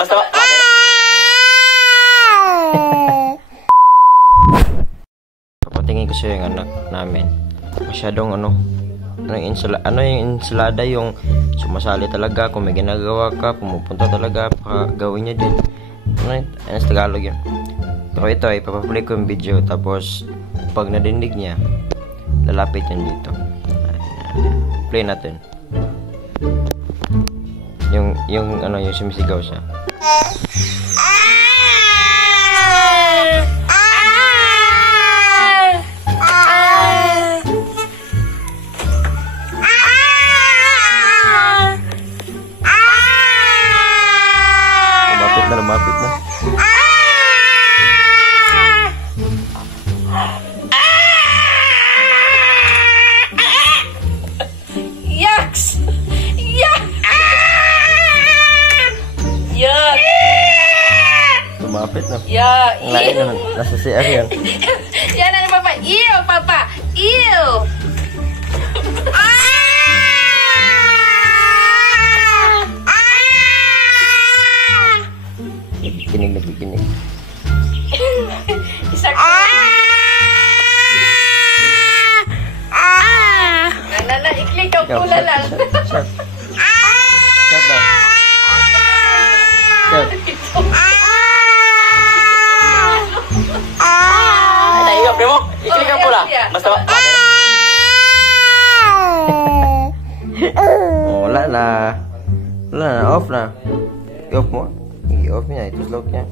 Basta papatingin ko sa'yo yung anak namin. Masyadong yung ensalada yung sumasali talaga. Kung may ginagawa ka, pumupunta talaga, gawin niya din. Ano sa Tagalog yun? Pero ito ay papaplay ko yung video. Tapos pag nadinig niya, lalapit yan dito. Play natin. Yung sumisigaw siya. Lumapit na. Yucks! Yuck! Yuck! Lumapit na. Yeah. Lain na. Nasa CR yan. Yan ang papa. Ew, papa. Ew! Nagkikinig. Isa ko. Nana, i-click ang pula lang. Shut. Shut down. Shut. Nahihigap mo? I-click ang pula. Basta wala na. Wala na. Off na. I-off mo. I-off niya. Ito slow niya.